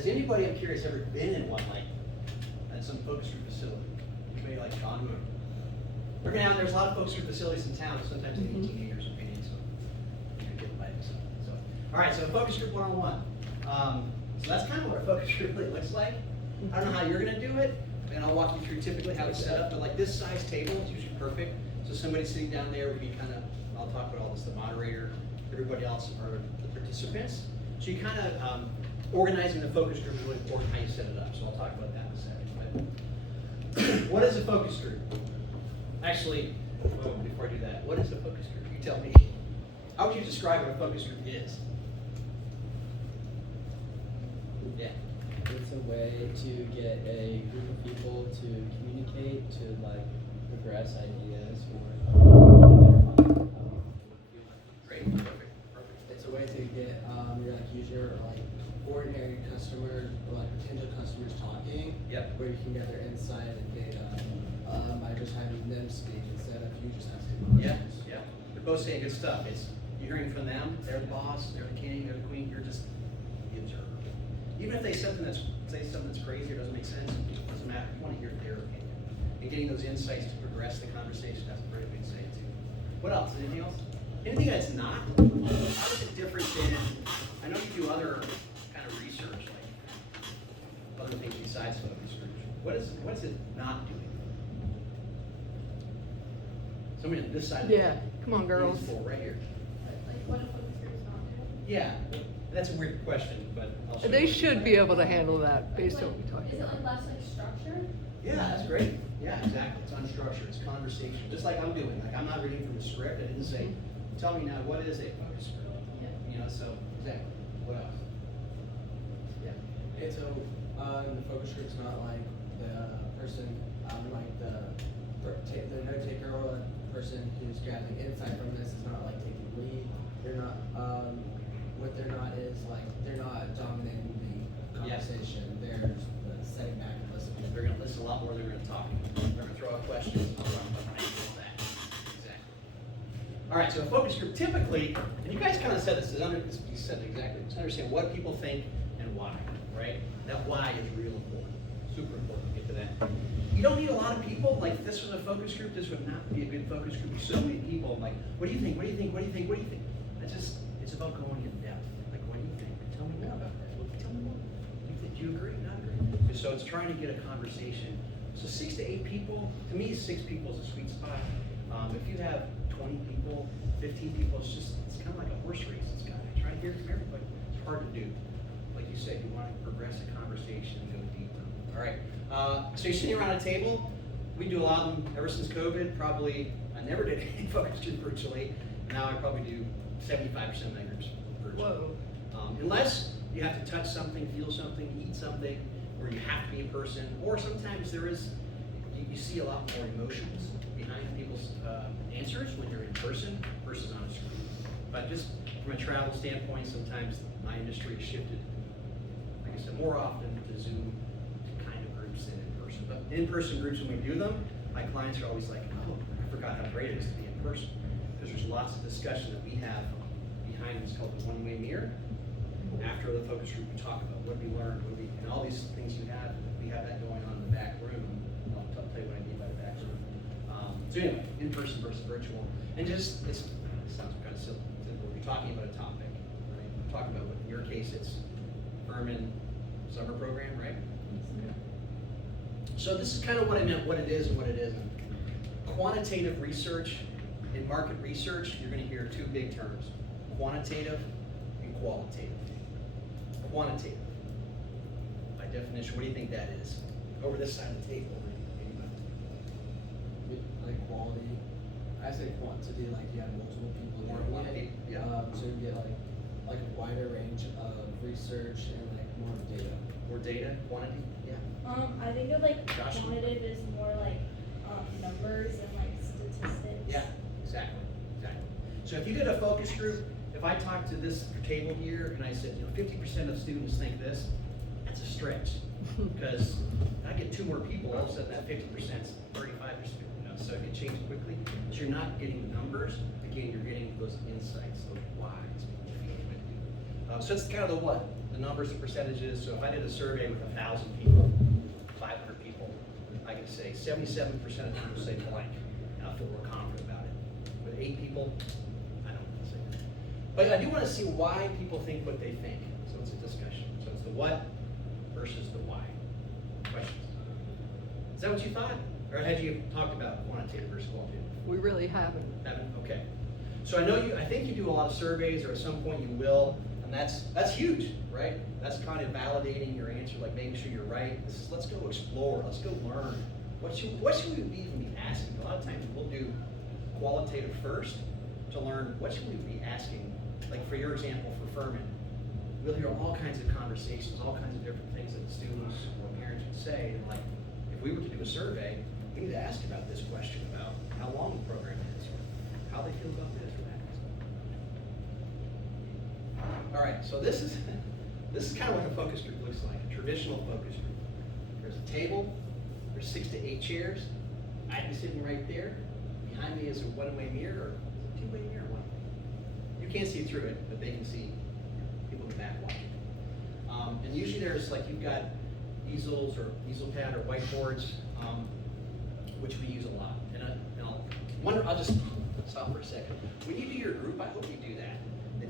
Has anybody, I'm curious, ever been in one, like, at some focus group facility? Anybody like gone to it? Looking out, there's a lot of focus group facilities in town, sometimes they need teenagers opinions, so you can get invited. So, all right, so focus group 101. So that's kind of what a focus group really looks like. I don't know how you're gonna do it, and I'll walk you through typically how it's set up, but like this size table is usually perfect. So somebody sitting down there would be kind of, I'll talk about all this, the moderator, everybody else are the participants. So you kind of, organizing the focus group is really important how you set it up, so I'll talk about that in a second. But what is a focus group? Actually, before I do that, what is a focus group? You tell me. How would you describe what a focus group is? Yeah. It's a way to get a group of people to communicate, to like progress ideas or Great, perfect. it's a way to get your like user or like ordinary customers or like potential customers talking. Yep. Where you can gather insight and data by just having them speak instead of you just asking Yeah, questions. yeah. They're both saying good stuff. It's you're hearing from them, they're the boss, they're the king, they're the queen, you're just the observer. Even if they say something that's crazy or doesn't make sense, it doesn't matter. You want to hear their opinion. And getting those insights to progress the conversation, that's a very big say too. What else? Anything else? Anything that's not? How is it different than, I know you do other kind of research, like other things besides focus groups. What is it not doing? Somebody on this side of the Yeah, come on, girls. right here. Like what a focus group is not doing? Yeah, that's a weird question, but I'll show They you. should be able to handle that based on what we talked Is it about. like less like structure? Yeah, that's great. Yeah, exactly. It's unstructured. It's conversation, just like I'm doing. Like I'm not reading from the script. I didn't say, "Tell me now, what is a focus group?" You know. So exactly. What else? Yeah. And so the focus group's not like the person like the note taker or the person who's gathering insight from this is not like taking lead. They're not what they're not is like they're not dominating the conversation. They're just setting back and listening. They're going to listen a lot more than they're going to talk. They're going to throw out questions. I'll run behind all that. Exactly. All right. So a focus group typically, and you guys kind of said this. You said it exactly. Just understand what people think and why. Right. That why is real important. Super important to get to that. You don't need a lot of people. Like if this was a focus group, this would not be a good focus group with so many people. I'm like, what do you think? What do you think? What do you think? What do you think? It's about going in depth. Like, what do you think? Tell me more about that. Well, tell me more. Do you agree? Not agree? So it's trying to get a conversation. So 6 to 8 people, to me 6 people is a sweet spot. If you have 20 people, 15 people, it's kind of like a horse race. It's kind of trying to hear from everybody. It's hard to do. Like you said, you want to progress a conversation and go deeper. All right. So you're sitting around a table. We do a lot of them ever since COVID. Probably, I never did any focus group virtually. Now I probably do 75% of my groups virtually. Whoa. Unless you have to touch something, feel something, eat something, or you have to be in person, or sometimes you see a lot more emotions behind people's answers when you're in person versus on a screen. But just from a travel standpoint, sometimes my industry has shifted, like I said, more often to Zoom kind of groups than in person. But in-person groups, when we do them, my clients are always like, oh, I forgot how great it is to be in person. Because there's lots of discussion that we have behind what's called the one-way mirror. After the focus group, we talk about what we learned, and all these things you have. We have that going on in the back room. I'll tell you what I mean by the back room. So anyway, in person versus virtual, and it sounds kind of silly. We're talking about a topic, right? We're talking about what in your case it's Furman summer program, right? Okay. So this is kind of what I meant, what it is and what it isn't. Quantitative research. In market research, you're going to hear 2 big terms: quantitative and qualitative. Quantitative, by definition, what do you think that is? Over this side of the table. Like quality. I say quantity, like you have multiple people More doing quantity, it. yeah. So you get like a wider range of research and like more data. More data, quantity, yeah. I think of like Josh? quantitative is more like numbers and like statistics. Yeah, exactly. So if you did a focus group, if I talked to this table here and I said, 50% of students think this, that's a stretch. Because I get 2 more people, all of a sudden that 50% is 35%. So it can change quickly. So you're not getting numbers. Again, you're getting those insights, those whys. So it's kind of the what, the numbers and percentages. So if I did a survey with 1,000 people, 500 people, I can say 77% of people say blank, and I feel more confident about it. With 8 people, I don't want to say that. But I do want to see why people think what they think. So it's a discussion. So it's the what versus the why. Questions? Is that what you thought? Or had you talked about quantitative versus qualitative? We really haven't. Haven't? Okay. So I think you do a lot of surveys, or at some point you will, and that's huge, right? That's kind of validating your answer, like making sure you're right. Let's go explore, let's go learn. What should we even be asking? A lot of times we'll do qualitative first to learn what should we be asking. Like for your example, for Furman, we'll hear all kinds of conversations, all kinds of different things that students or parents would say, and like, if we were to do a survey, we need to ask about this question about how long the program is, or how they feel about this or that. All right, so this is kind of what a focus group looks like, a traditional focus group. There's a table, there's 6 to 8 chairs. I'd be sitting right there. Behind me is a one-way mirror, or a two-way mirror one. You can't see through it, but they can see people in the back watching. And usually there's like, you've got easels or easel pad or whiteboards, which we use a lot. And I'll just stop for a second. When you do your group, I hope you do that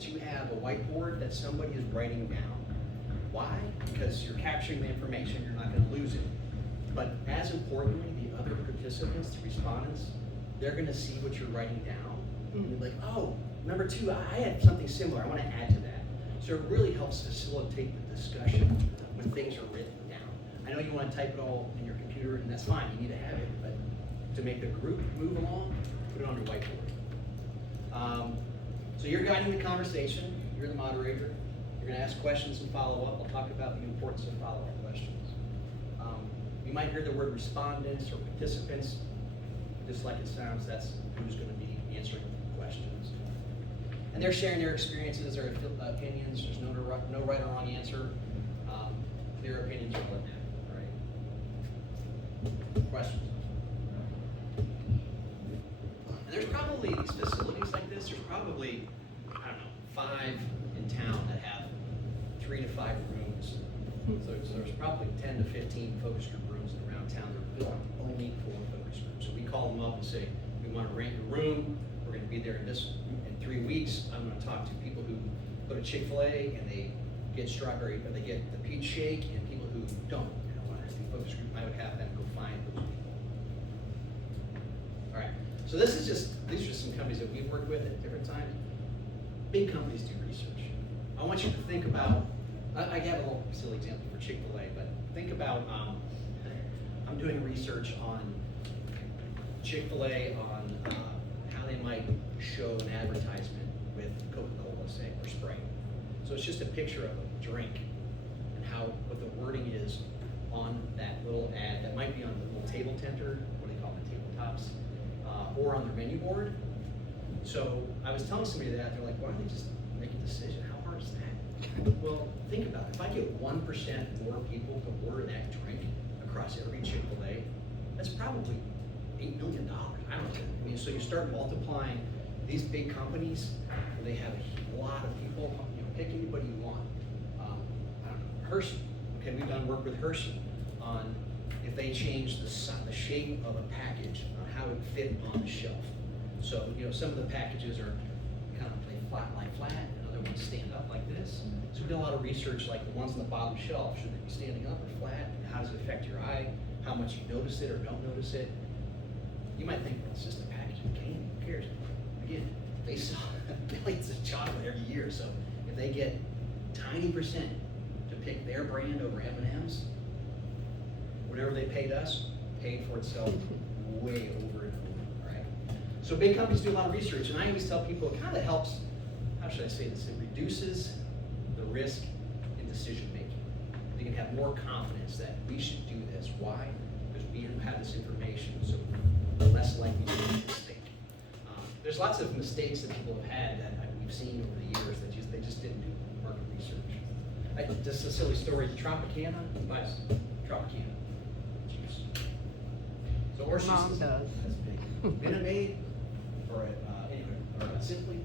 you have a whiteboard that somebody is writing down. Why? Because you're capturing the information, you're not going to lose it. But as importantly, the other participants, the respondents, they're going to see what you're writing down. And they're like, oh, number 2, I had something similar, I want to add to that. So it really helps facilitate the discussion when things are written down. I know you want to type it all in your computer, and that's fine, you need to have it, but to make the group move along, put it on your whiteboard. So you're guiding the conversation, you're the moderator, you're going to ask questions and follow up. I'll talk about the importance of follow-up questions. You might hear the word respondents or participants. Just like it sounds, that's who's going to be answering questions. And they're sharing their experiences, their opinions. There's no right or wrong answer. Their opinions are what matter, right? Questions? And there's probably these facilities like this, there's probably, I don't know, 5 in town that have 3 to 5 rooms. So there's probably 10 to 15 focus group rooms around town. They're built only for focus groups. So we call them up and say, we want to rent a room. We're going to be there in 3 weeks. I'm going to talk to people who go to Chick-fil-A and they get strawberry, or they get the peach shake, and people who don't. I don't want to do focus group. I would have them go find those people. All right. So these are just some companies that we've worked with at different times. Big companies do research. I want you to think about, I have a little silly example for Chick-fil-A, but think about, I'm doing research on Chick-fil-A on how they might show an advertisement with Coca-Cola, say, or Sprite. So it's just a picture of a drink and what the wording is on that little ad that might be on the little table tenter, what do they call them, tabletops, or on their menu board. So I was telling somebody that, they're like, why don't they just make a decision? How hard is that? Well, think about it. If I get 1% more people to order that drink across every Chick-fil-A, that's probably $8 million. I don't know. I mean, so you start multiplying these big companies, where they have a lot of people, pick anybody you want. I don't know, Hershey. Okay, we've done work with Hershey on if they change the shape of a package, on how it would fit on the shelf. So, some of the packages are kind of lie flat, and other ones stand up like this. So we did a lot of research, like the ones on the bottom shelf, should they be standing up or flat? How does it affect your eye? How much you notice it or don't notice it? You might think, well, it's just a package of candy, who cares? Again, they sell millions of chocolate every year, so if they get tiny percent to pick their brand over M&M's, whatever they paid us, paid for itself way over and over, right? So big companies do a lot of research, and I always tell people it kind of helps, how should I say this, it reduces the risk in decision making. They can have more confidence that we should do this. Why? Because we have this information, so we're less likely to make a mistake. There's lots of mistakes that people have had that we've seen over the years that they just didn't do market research. Just a silly story, Tropicana, who buys Tropicana juice? So or Mom does. That's big. Minute Maid, or Simply.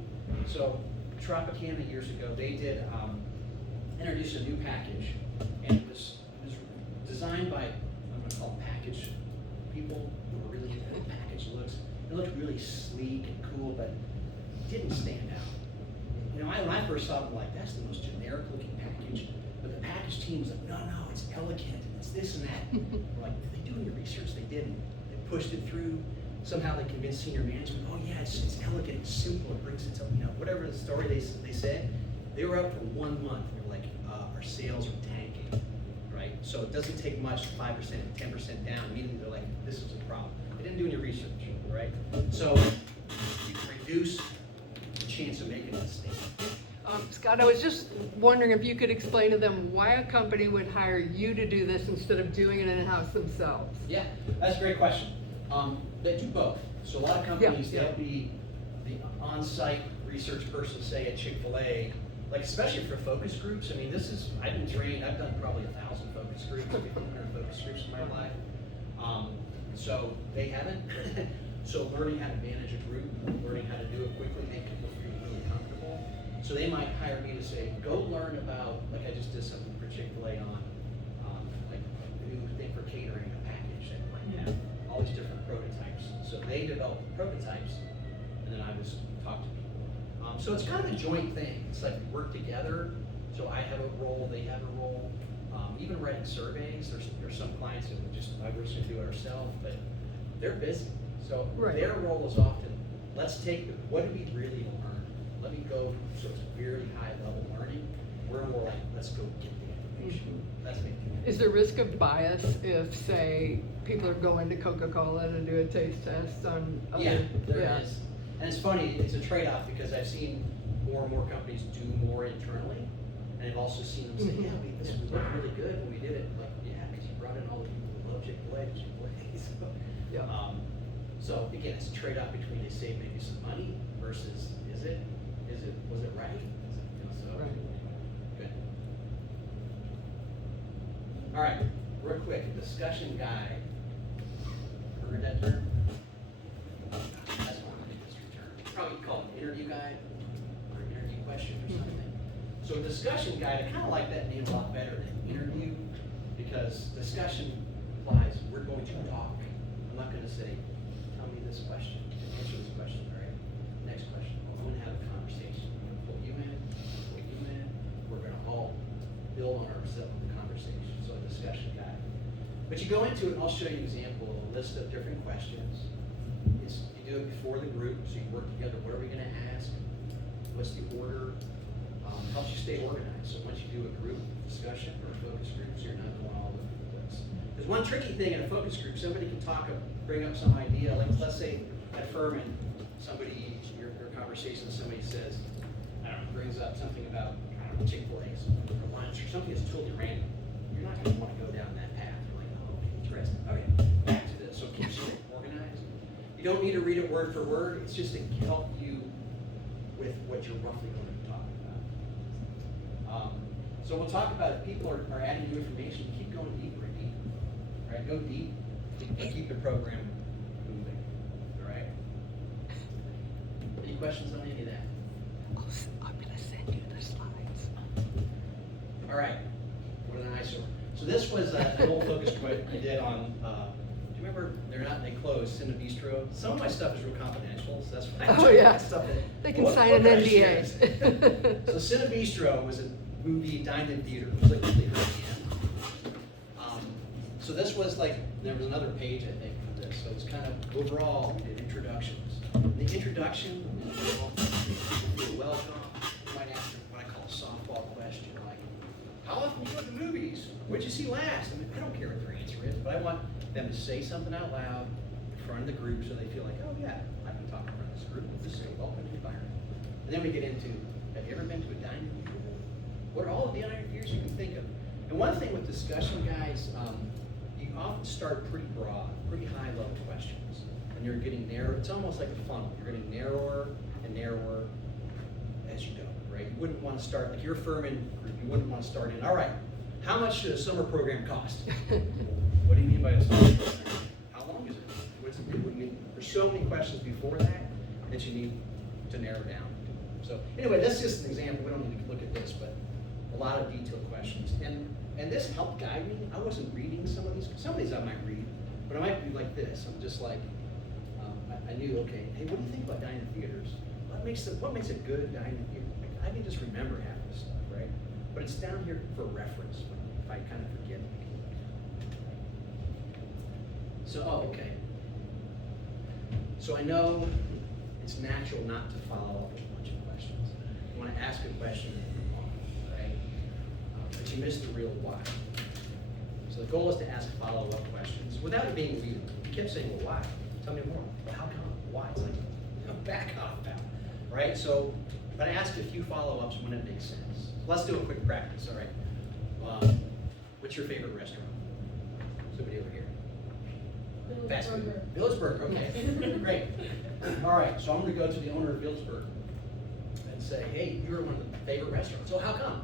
So Tropicana years ago, they did introduced a new package, and it was designed by, I'm gonna call them package people who were really into how the package looks. It looked really sleek and cool, but it didn't stand out. You know, when I first saw it, I'm like, that's the most generic looking package. But the package team was like, no, it's elegant, and it's this and that. We're like, did they do any research? They didn't. They pushed it through. Somehow they convinced senior management, oh yeah, it's elegant, it's simple, it brings it to, you know, whatever the story they said. They were up for 1 month. They were like, our sales are tanking, right? So it doesn't take much, 5%, 10% down. Immediately they're like, this is a problem. They didn't do any research, right? So you can reduce the chance of making a mistake. Scott, I was just wondering if you could explain to them why a company would hire you to do this instead of doing it in-house themselves. Yeah, that's a great question. They do both. So a lot of companies, Yeah. they'll be the on-site research person, say at Chick-fil-A, like especially for focus groups. I mean, I've been trained, I've done probably 1,000 focus groups, 1,500 focus groups in my life. So they haven't. So learning how to manage a group, learning how to do it quickly, make people feel really comfortable. So they might hire me to say, go learn about, like I just did something for Chick-fil-A on, like a new thing for catering, a package that might have all these different prototypes. So they develop prototypes, and then I just talk to people. So it's kind of a joint thing. It's like we work together. So I have a role, they have a role. Even writing surveys, there's some clients that we're just gonna do it ourselves, but they're busy. So Right. their role is often, let's take, what did we really learn? Let me go to very high level learning. We're more like, let's go get the information. That's me. Is there risk of bias if, say, people are going to Coca-Cola to do a taste test on other? Yeah, there is. And it's funny, it's a trade-off because I've seen more and more companies do more internally. And I've also seen them say, Mhm. yeah, this looked really good when we did it. Like, yeah, because you brought in all the people who love Chick-fil-A to Chick-fil-A. Yeah. So again, it's a trade-off between they save maybe some money versus was it right? So, Right. good. All right, real quick, discussion guide. Heard that term? That's one of the industry terms. Probably called an interview guide or an interview question or something. So a discussion guide, I kind of like that name a lot better than interview because discussion implies we're going to talk. I'm not going to say, tell me this question, answer this question, all right? Next question. I'm going to have a conversation. I'm going to pull you in, we're going to all build on ourselves with the conversation. So a discussion guide. But you go into it, and I'll show you an example of a list of different questions. You do it before the group, so you work together. What are we going to ask? What's the order? Helps you stay organized. So once you do a group discussion or a focus group, so you're not going all over the place. There's one tricky thing in a focus group. Somebody can bring up some idea. Like let's say at Furman, your conversation, somebody says, I don't know, brings up something about Chick-fil-A's or lunch or something that's totally random. You're not going to want to go down that path. You're like, oh, interesting. Okay, back to this. So keep it organized. You don't need to read it word for word. It's just to help you with what you're roughly going to be talking about. So we'll talk about if people are adding new information, keep going deeper and deeper. Right? Go deep and keep the program moving. All right? Any questions on any of that? I'm gonna send you the slides. All right. What an eyesore. So this was an old focus group I did on, do you remember, they closed, Cinna Bistro? Some of my stuff is real confidential, so that's why I Oh, yeah. stuff that. They can what sign an can I share? NDA. So Cinna Bistro was a movie dined-in theater. It was like really high-end. So this was like, there was another page, I think, for this. So it's kind of overall, we did introductions. In the introduction, you're welcome. You might ask what I call a softball question, like, how often do you go to the movies? What'd you see last? I mean, I don't care what their answer is, but I want them to say something out loud in front of the group so they feel like, oh yeah, I can talk in front of this group. This is a welcoming environment. And then we get into, have you ever been to a dining theater? What are all of the dining theaters you can think of? And one thing with discussion guys, you often start pretty broad, pretty high level questions. And you're getting narrow, it's almost like a funnel. You're getting narrower and narrower as you go, right? You wouldn't want to start, like your Furman group, you wouldn't want to start in, all right, how much should a summer program cost? What do you mean by a summer program? How long is it? What's it do? I mean, there's so many questions before that you need to narrow down. So anyway, that's just an example. We don't need to look at this, but a lot of detailed questions. And this helped guide me. I wasn't reading some of these I might read, but I might be like this. I'm just like, I knew, okay, hey, what do you think about dining theaters? What makes a good dining theater? I can just remember half this stuff, right? But it's down here for reference if I kind of forget. So, okay. So I know it's natural not to follow up with a bunch of questions. You want to ask a question and move on, right? But you miss the real why. So the goal is to ask follow-up questions without it being weird. You kept saying, well, why? Tell me more. Well, how come? Why? It's like, back off now, right? So, but I asked a few follow-ups when it makes sense. Let's do a quick practice, all right? What's your favorite restaurant? Somebody over here. Fast food. Village okay. Great. All right, so I'm going to go to the owner of Village and say, hey, you're one of the favorite restaurants. So how come?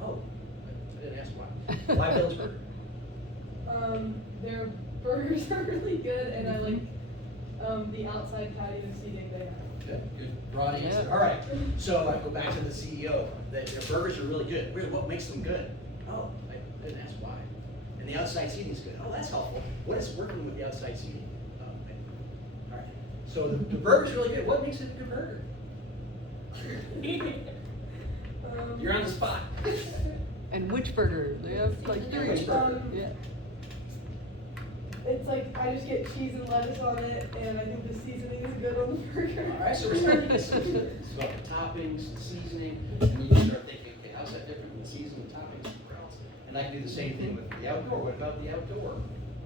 Oh, I didn't ask why. Why Village Their burgers are really good, and I like the outside patio seating they have. Good. Good. Broad answer. Yeah. All right. So I go back to the CEO. Their burgers are really good. Really, what makes them good? Oh, I didn't ask why. And the outside seating is good. Oh, that's helpful. What is working with the outside seating? Oh, okay. All right. So the burger's really good. What makes it a good burger? You're on the spot. And which burger? They have like three. Which burger? Yeah. It's like I just get cheese and lettuce on it, and I think the seasoning is good on the burger. All right, so we're starting to get some it's about the toppings, the seasoning, and you can start thinking, okay, how's that different from the seasoning, toppings, and where else? And I can do the same thing with the outdoor. What about the outdoor?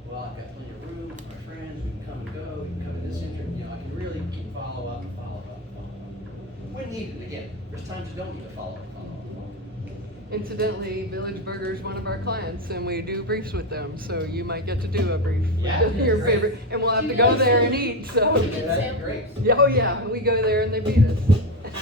Well, I've got plenty of room for my friends. We can come and go. We can come in this interest. You know, I can really keep follow up and follow up and follow up. When needed, again, there's times you don't need to follow up and follow up. Incidentally, Village Burger is one of our clients, and we do briefs with them, so you might get to do a brief Yeah, with your great. favorite, and we'll have to go there and eat, so. Yeah, that's great. Yeah, oh yeah, we go there and they beat us.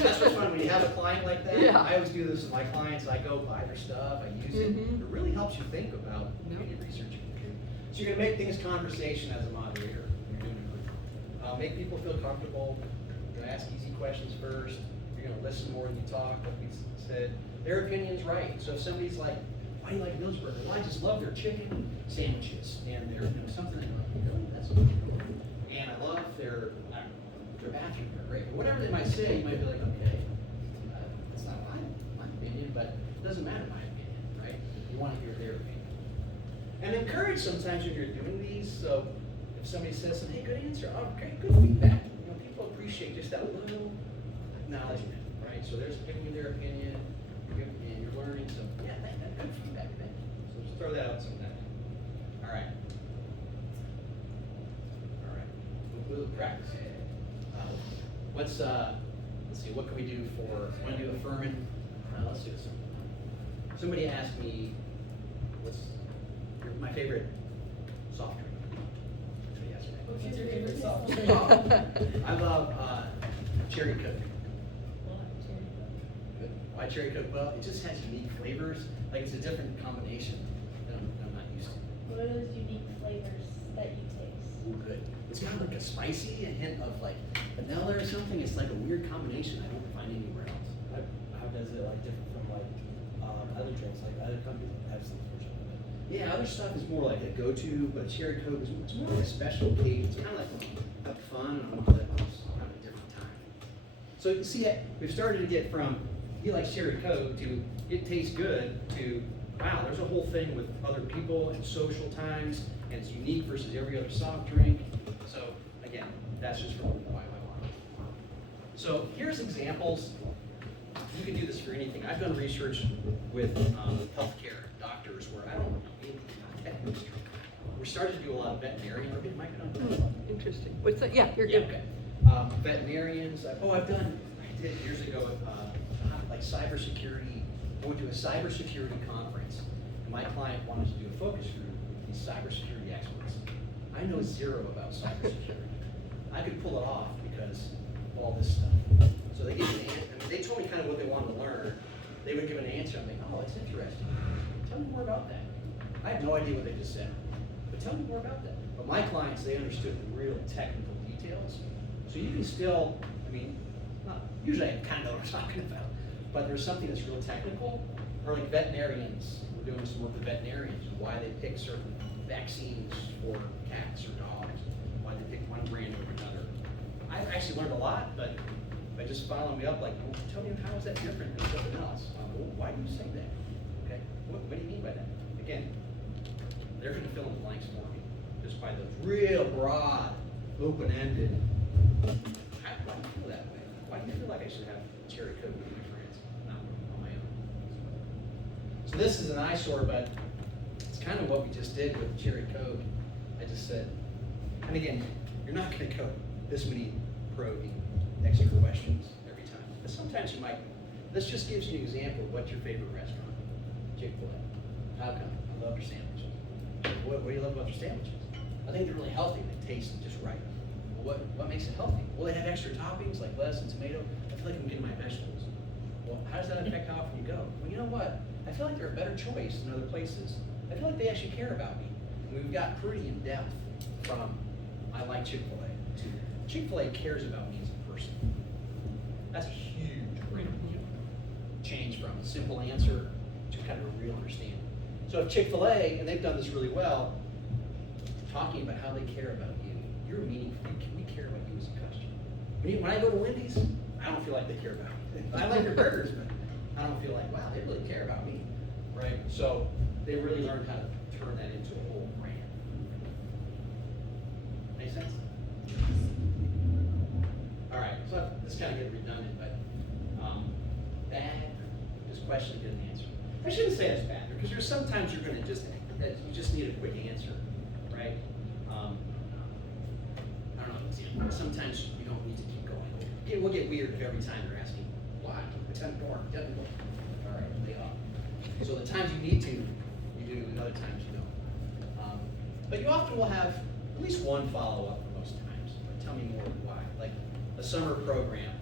That's what's fun when you have a client like that. Yeah. I always do this with my clients. I go buy their stuff. I use it. Mhm. It really helps you think about Yep. any research you can do. So you're gonna make things conversation as a moderator. When you're doing a group. Make people feel comfortable. You're gonna ask easy questions first. You're gonna listen more than you talk, like we said. Their opinion's right. So if somebody's like, why do you like Village Burger? Well, I just love their chicken sandwiches and their, something like, really, that's what and I love their bathroom, they're great. Whatever they might say, you might be like, okay, that's not my opinion, but it doesn't matter my opinion, right? You want to hear their opinion. And encourage sometimes when you're doing these, so if somebody says something, hey, good answer, oh, okay, good feedback. You know, people appreciate just that little acknowledgement, right? So there's giving you their opinion, and you're learning, so yeah, that's good feedback, thank you. So just throw that out sometime. All right. All right, we'll practice. Let's see, what can we do for, want to do affirming? Let's do this. Somebody asked me, what's my favorite soft drink? Somebody asked me. What's your favorite soft drink? I love cherry Coke. Good. Why cherry Coke? Well, it just has unique flavors. Like it's a different combination that I'm not used to. What are those unique flavors that you taste? Ooh, good. It's kind of like a spicy, a hint of like vanilla or something. It's like a weird combination I don't find anywhere else. How does it like differ from like other drinks? Like other companies have some version of it. Yeah, other stuff is more like a go-to, but cherry Coke is it's more like a special occasion. It's kind of like have fun and all that. Have a different time. So you see, we've started to get from he likes cherry Coke to it tastes good to wow, there's a whole thing with other people and social times and it's unique versus every other soft drink. So again, that's just from why. So here's examples. You can do this for anything. I've done research with healthcare doctors where I don't know anything about that industry. We're starting to do a lot of veterinarian. Okay, Mike, Interesting. What's that? Yeah, you're yeah, good. okay. Veterinarians. I did years ago like cybersecurity. I went to a cybersecurity conference, and my client wanted to do a focus group with these cybersecurity experts. I know zero about cybersecurity. I could pull it off because of all this stuff. So they gave me they told me kind of what they wanted to learn. They would give an answer. I'm like, oh, that's interesting. Tell me more about that. I have no idea what they just said, but tell me more about that. But my clients, they understood the real technical details. So you can still, usually I kind of know what I'm talking about, but there's something that's real technical, or like veterinarians, we're doing some work with veterinarians, and why they pick certain vaccines for cats or dogs, why they pick one brand over another. I've actually learned a lot, but by just following me up, like, well, tell me how is that different than something else? Well, why do you say that? Okay, what do you mean by that? Again, they're gonna fill in the blanks for me, just by the real broad, open-ended, why do you feel that way? Why do you feel like I should have cherry coke with my friends, not on my own? So this is an eyesore, but it's kind of what we just did with cherry coke. I just said, and again, you're not gonna go this many probing extra questions every time. But sometimes you might. This just gives you an example of what's your favorite restaurant. Chick-fil-A. How come? I love your sandwiches. What do you love about your sandwiches? I think they're really healthy. They taste just right. Well, what makes it healthy? Well, they have extra toppings like lettuce and tomato. I feel like I'm getting my vegetables. Well, how does that affect how often you go? Well, you know what? I feel like they're a better choice than other places. I feel like they actually care about me. And we've got pretty in depth from I like Chick-fil-A to Chick-fil-A cares about me as a person. That's a huge change from a simple answer to kind of a real understanding. So if Chick-fil-A, and they've done this really well, talking about how they care about you, you're meaningful. We care about you as a customer. When I go to Wendy's, I don't feel like they care about me. I like their burgers, but I don't feel like, wow, they really care about me, right? So they really learned how to turn that into a whole brand. Make sense? All right, so this kind of getting redundant, but bad, just question, get an answer. I shouldn't say it's bad, because there's sometimes you're gonna that you just need a quick answer, right? I don't know, sometimes you don't need to keep going. It will get weird if every time they're asking, why? Attempt more, all right, lay off. So the times you need to, you do, and other times you don't. But you often will have at least one follow-up for most times. But tell me more why. Like a summer program,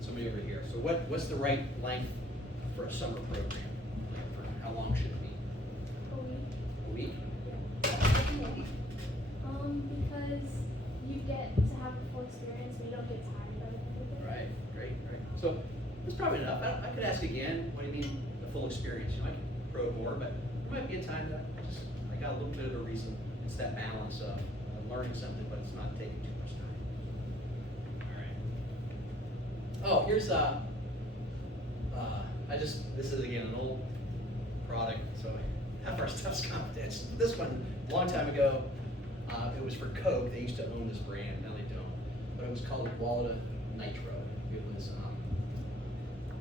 somebody over here. So what's the right length for a summer program? For how long should it be? A week. A week? Because you get to have a full experience and you don't get tired of it. Right, great. So that's probably enough. I could ask again, what do you mean the full experience? I could probe more, but there might be a time that I got a little bit of a reason. It's that balance of learning something, but it's not taking too much time. All right. Oh, here's this is again an old product, so half our stuff's confidential. This one, a long time ago, it was for Coke. They used to own this brand, now they don't. But it was called Walda Nitro. It was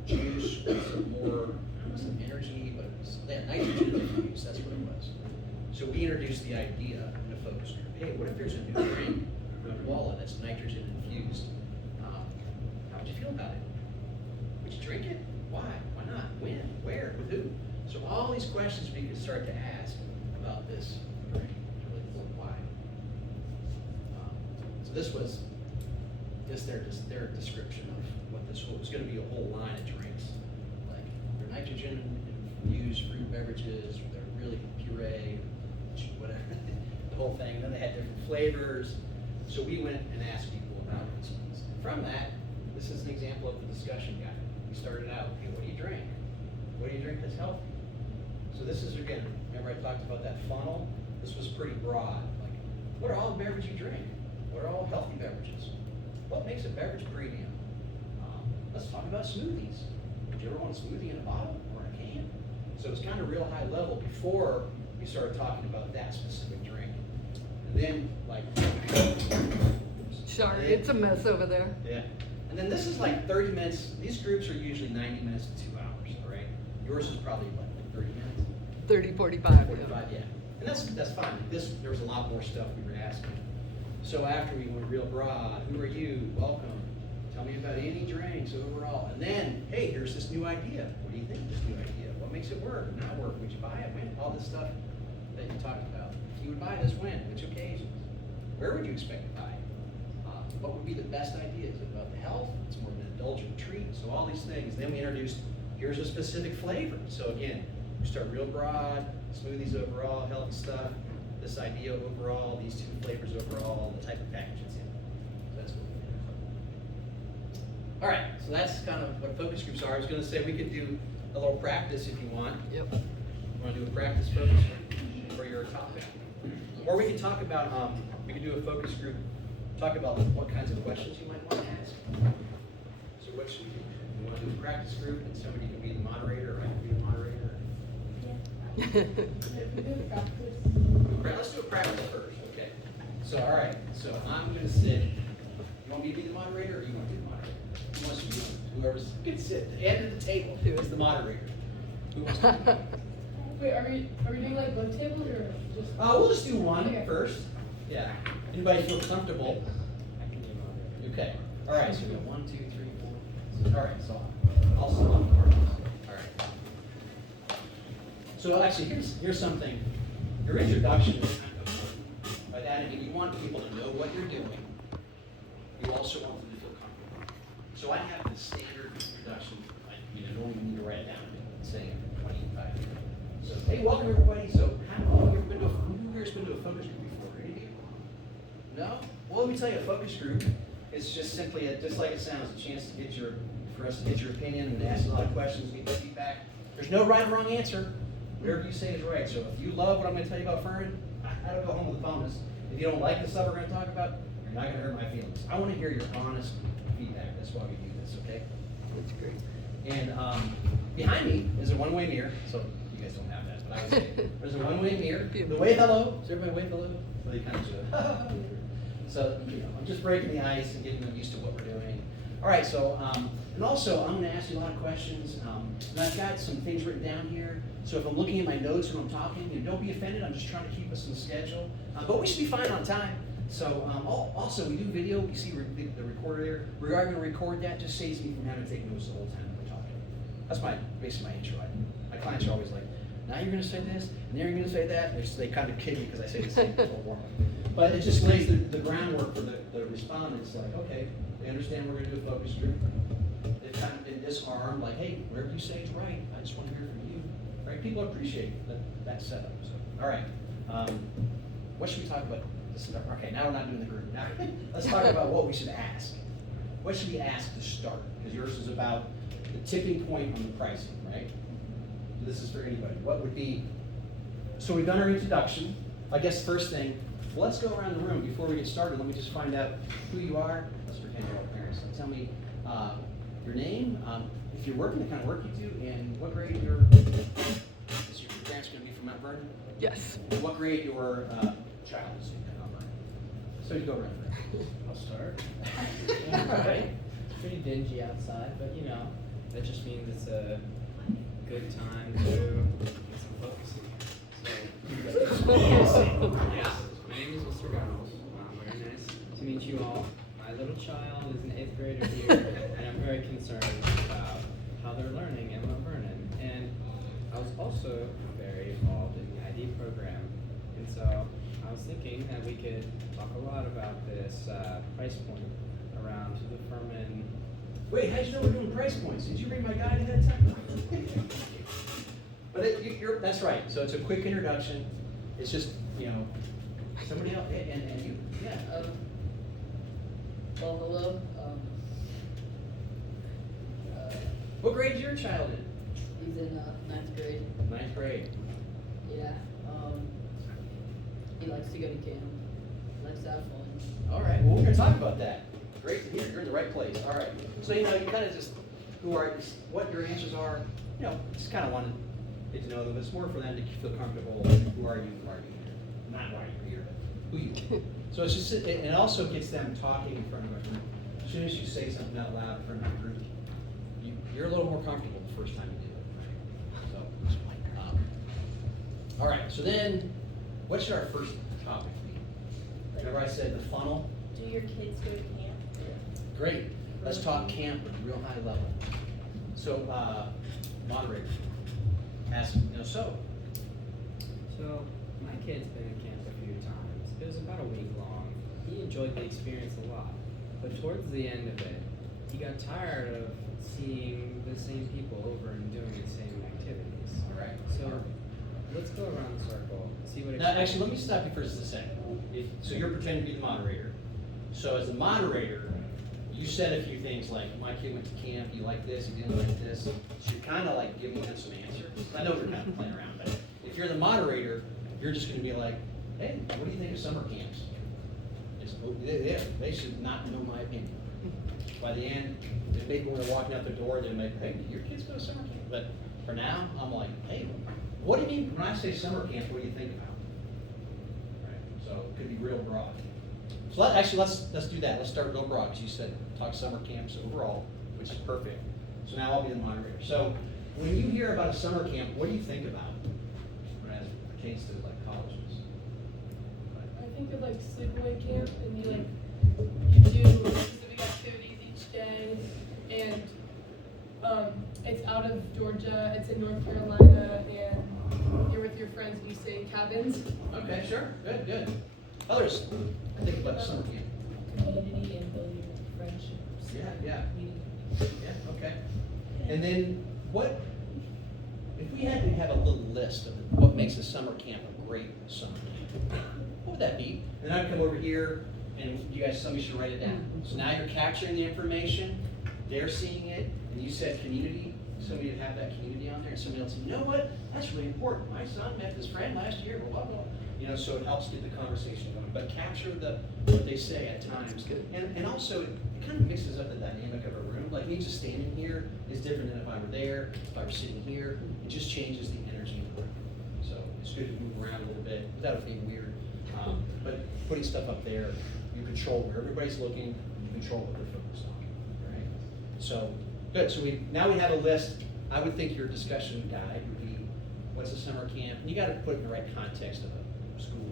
juice with some energy, but it was nitrogen infused. That's what it was. So we introduced the idea in a focus group. Hey, what if there's a new drink from Walda that's nitrogen infused? How would you feel about it? Would you drink it? Why? Why not? When? Where? With who? So all these questions we could start to ask about this drink. Really, why? So this was just their description of what this was going to be a whole line of drinks. Like they're nitrogen infused fruit beverages, they're really puree, whatever, the whole thing. And then they had different flavors. So we went and asked people about recipes. From that, this is an example of the discussion guide. We started out, okay, what do you drink? What do you drink that's healthy? So this is, again, remember I talked about that funnel? This was pretty broad. Like, what are all the beverages you drink? What are all healthy beverages? What makes a beverage premium? Let's talk about smoothies. Would you ever want a smoothie in a bottle or in a can? So it's kind of real high level before we started talking about that specific drink. And then, like, Sorry, it's a mess over there. yeah. And then this is like 30 minutes. These groups are usually 90 minutes to 2 hours, all right? Yours is probably what, like 30 minutes? 30, 45. 45, yeah. And that's fine. There was a lot more stuff we were asking. So after we went real broad, who are you? Welcome. Tell me about any drinks overall. And then, hey, here's this new idea. What do you think of this new idea? What makes it work? Not work? Would you buy it? When? All this stuff that you talked about. If you would buy this, when? Which occasions? Where would you expect to buy it? What would be the best ideas about the health? It's more of an indulgent treat. So all these things. Then we introduced, here's a specific flavor. So again, we start real broad, smoothies overall, healthy stuff, this idea overall, these 2 flavors overall, the type of package it's in. So that's what we did. All right, so that's kind of what focus groups are. I was gonna say we could do a little practice if you want. Yep. You wanna do a practice focus group for your topic? Or we could talk about, we could do a focus group, talk about what kinds of questions you might want to ask. So what should we do? We wanna do a practice group and somebody can be the moderator, or I can be the moderator? If we do a practice. Let's do a practice first, okay? So, all right, so I'm gonna sit, you want me to be the moderator or you want to be the moderator? Who wants to be, whoever's, you can sit at the end of the table is the moderator. Who wants to be? Wait, are we doing like both tables or just? We'll just do one Okay. first. Yeah. Anybody feel comfortable? I can do moderate. Okay. All right, so we got 1, 2, 3, 4. All right, so I'll sit on the board. All right. So actually, here's something. Your introduction is kind of important. By that I mean you want people to know what you're doing. You also want them to feel comfortable. So I have the standard introduction. You don't even need to write it down. Say 25. So hey, welcome everybody. So who here's been to a focus group before? Any of you? No? Well, let me tell you, a focus group is just simply, just like it sounds, a chance to for us to get your opinion and ask a lot of questions, get feedback. There's no right or wrong answer. Whatever you say is right. So if you love what I'm going to tell you about Fern, I don't go home with a bonus. If you don't like the stuff we're going to talk about, you're not going to hurt my feelings. I want to hear your honest feedback. That's why we do this, okay? That's great. And behind me is a one-way mirror. So you guys don't have that, but I would say there's a one-way mirror. The wave hello. Does everybody wave hello? Well, they kind of do. So I'm just breaking the ice and getting them used to what we're doing. All right. So and also I'm going to ask you a lot of questions. And I've got some things written down here. So if I'm looking at my notes when I'm talking, don't be offended. I'm just trying to keep us in the schedule. But we should be fine on time. So also we do video. You see the recorder there. We are going to record that. Just saves me from having to take notes the whole time that we're talking. That's basically my intro. My clients are always like, now you're going to say this, and then you're going to say that. They kind of kid me because I say the same thing all warm. But it just lays the groundwork for the respondents. Like, okay, they understand we're going to do a focus group. They've kind of been disarmed. Like, hey, whatever you say is right. I just want to hear from you. Right? People appreciate that setup. So, all right. What should we talk about? Okay, now we're not doing the group. Now let's talk about what we should ask. What should we ask to start? Because yours is about the tipping point on the pricing, right? This is for anybody. What would be? So we've done our introduction. I guess first thing, well, let's go around the room before we get started. Let me just find out who you are. Let's pretend you're all parents. So tell me your name, if you're working, the kind of work you do, and what grade your parents going to be from Mount Vernon? Yes. And what grade your child is in Mount Vernon? So you go around. I'll start. All right. It's pretty dingy outside, but you know, that just means it's a good time to get some focusing. So, yes, my name is Mr. Giles. Very nice to meet you all. My little child is an 8th grader here, and I'm very concerned about how they're learning at Mount Vernon. And I was also very involved in the ID program, and so I was thinking that we could talk a lot about this price point around to determine. Wait, how'd you know we're doing price points? Did you read my guide ahead of time? But that's right. So it's a quick introduction. It's just, somebody else, and you. Yeah. Well, hello. What grade is your child in? He's in 9th grade. 9th grade. Yeah. He likes to go to camp. Likes to have fun. All right. Well, we're going to talk about that. Great to hear. You're in the right place. All right. So, you kind of just, what your answers are, just kind of want to get to know them. It's more for them to feel comfortable. Who are you? Who are you here? Not why you're here, but who you. So it's just, it also gets them talking in front of a group. As soon as you say something out loud in front of a group, you're a little more comfortable the first time you do it. So, all right. So then, what should our first topic be? Remember I said the funnel? Do your kids go to camp? Great. Let's talk camp at a real high level. So, moderator, ask, So, my kid's been in camp a few times. It was about a week long. He enjoyed the experience a lot. But towards the end of it, he got tired of seeing the same people over and doing the same activities. all right. So, let's go around the circle, see what Now, actually, let me stop you for just a second. So you're pretending to be the moderator. So as the moderator, you said a few things like, my kid went to camp, he liked this, he didn't like this. So you're kind of like giving them some answers. I know we're kind of playing around, but if you're the moderator, you're just gonna be like, hey, what do you think of summer camps? They should not know my opinion. By the end, if maybe when they're walking out the door, they're like, hey, your kids go to summer camp. But for now, I'm like, hey, what do you mean, when I say summer camp, what do you think about? Right, so it could be real broad. So let's do that. Let's start real broad, because you said talk summer camps overall, which is perfect. So now I'll be the moderator. So when you hear about a summer camp, what do you think about as it pertains to like colleges? I think of like sleepaway camp, and you do specific activities each day, and it's out of Georgia, it's in North Carolina, and you're with your friends and you stay in cabins. Okay, sure, good. Others, I think about summer camp. Community and building friendships. Yeah. Meeting. Yeah, okay. And then what, if we had to have a little list of what makes a summer camp a great summer camp, what would that be? And I'd come over here and you guys, somebody should write it down. So now you're capturing the information, they're seeing it, and you said community, somebody would have that community on there, and somebody else said, you know what, that's really important. My son met this friend last year, blah, blah, blah. You know, so it helps get the conversation going. But capture what they say at times. And also, it kind of mixes up the dynamic of a room. Like me just standing here is different than if I were there, if I were sitting here. It just changes the energy of the room. So it's good to move around a little bit without it being weird. But putting stuff up there, you control where everybody's looking, you control what they're focused on. Right? So, good. So now we have a list. I would think your discussion guide would be, what's a summer camp? And you got to put it in the right context of a school.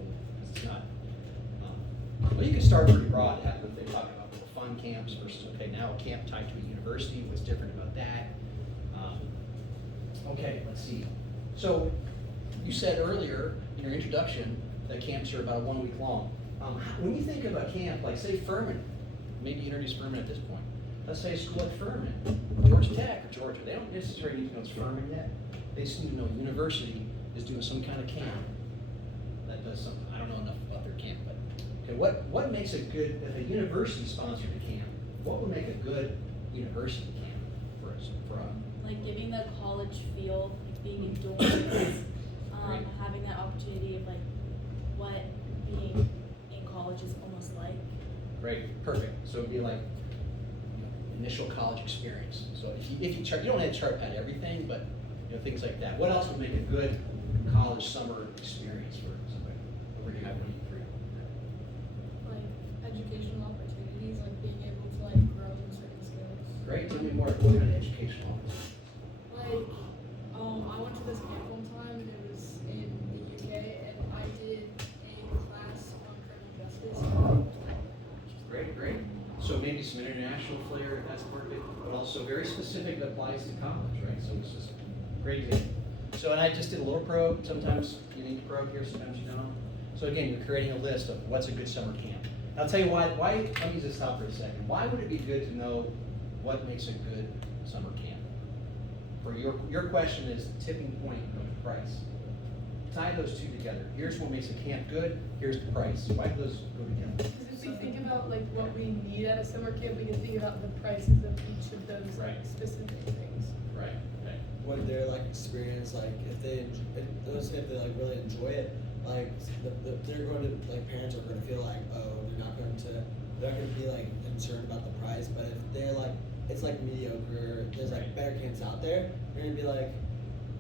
It's not, well, you can start pretty broad, if they talk about more fun camps versus, okay, now a camp tied to a university, what's different about that? Okay, let's see. So you said earlier in your introduction that camps are about 1 week long. When you think of a camp, like say Furman, maybe you introduce Furman at this point. Let's say a school at Furman, Georgia Tech or Georgia, they don't necessarily need to know it's Furman yet. They just need to know university is doing some kind of camp that does something. I don't know enough about their camp, but okay, what makes a good, if a university sponsored a camp, what would make a good university camp for us? Like giving the college feel, like being indoors, Great. having that opportunity of like what being in college is almost like. Great, perfect. So it'd be like initial college experience. So if you chart, you don't have to chart out everything, but things like that. What else would make a good college summer experience for somebody? Where you have 1 week free. Like educational opportunities, like being able to like grow in certain skills. Great. Tell me more. What kind of educational? Like, I went to this camp one time, and it was in the UK, and I did a class on criminal justice. Great. So maybe some international flair, that's part of it, but also very specific that applies to college, right? So it's just great example. So, and I just did a little probe. Sometimes you need to probe here, sometimes you don't. So again, you're creating a list of what's a good summer camp. And I'll tell you why, let me just stop for a second. Why would it be good to know what makes a good summer camp? For your question is tipping point of price. Tie those two together. Here's what makes a camp good, here's the price. Why do those go together? Because if we think about like what we need at a summer camp, we can think about the prices of each of those like specific things. Right. When they're like experience, like if they like really enjoy it, like they're going to, like parents are going to feel like, oh, they're not going to be like concerned about the price. But if they're like, it's like mediocre, there's like better camps out there, they're gonna be like,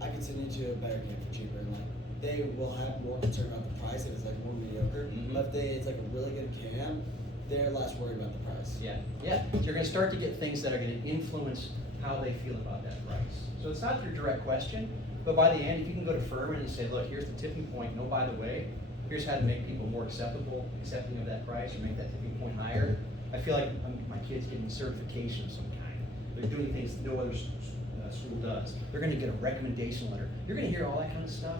I can send you to a better camp for cheaper, and like they will have more concern about the price if it's like more mediocre. Mhm. But if it's like a really good camp, they're less worried about the price. Yeah. So you're gonna start to get things that are gonna influence how they feel about that price. So it's not your direct question, but by the end, if you can go to Furman and say, look, here's the tipping point, no, by the way, here's how to make people more accepting of that price, or make that tipping point higher. I feel like my kid's getting certification of some kind. They're doing things that no other school does. They're gonna get a recommendation letter. You're gonna hear all that kind of stuff.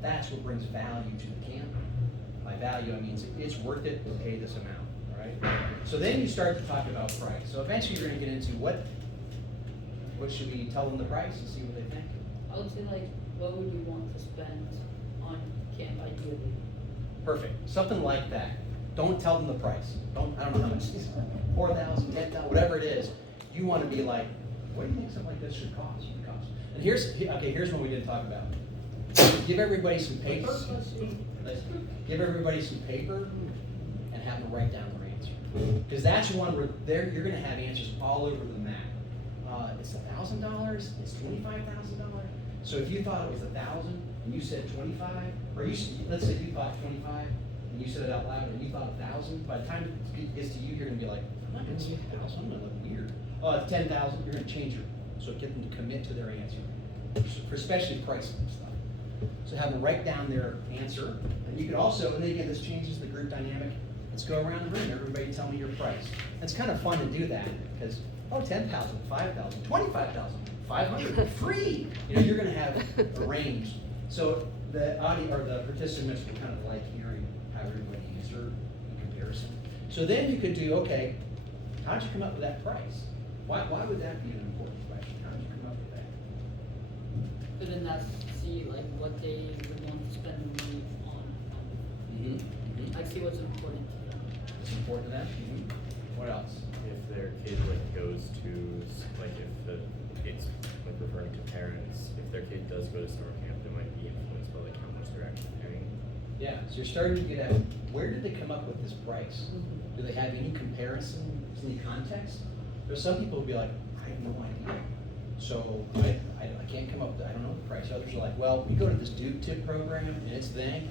That's what brings value to the camp. By value, I mean it's worth it to pay this amount, all right? So then you start to talk about price. So eventually you're gonna get into what should we tell them the price and see what they think? I would say like, what would you want to spend on camp ideally? Perfect, something like that. don't tell them the price. I don't know how much it is, 4,000, 10,000, whatever it is. You want to be like, what do you think something like this should cost? And here's what we didn't talk about. Give everybody some paper. Give everybody some paper and have them write down their answer. Because that's one where you're going to have answers all over the map. It's $1,000. It's $25,000. So if you thought it was 1,000 and you said 25, or let's say you thought 25 and you said it out loud and you thought 1,000, by the time it gets to you, you're going to be like, I'm not going to say 1,000. I'm going to look weird. Oh, it's 10,000. You're going to change it. So get them to commit to their answer, for especially pricing and stuff. So have them write down their answer, and you could also, and then again, this changes the group dynamic. Let's go around the room. Everybody tell me your price. It's kind of fun to do that because, oh, 10,000, 5,000, 25,000, 500, free. You know, you're going to have a range. So the audience or the participants will kind of like hearing how everybody answered in comparison. So then you could do, okay, how'd you come up with that price? Why would that be an important question? How did you come up with that? But then that's see like what they would want to spend money on. Like see what's important to them. It's important to them? What else? If their kid like goes to like it's like referring to parents, if their kid does go to summer camp, they might be influenced by like how much they're actually paying. Yeah, so you're starting to get at where did they come up with this price? Do they have any comparison, any context? There's some people who be like, I have no idea. So I can't come up with, I don't know the price. Others are like, well, we go to this Duke tip program and it's blank,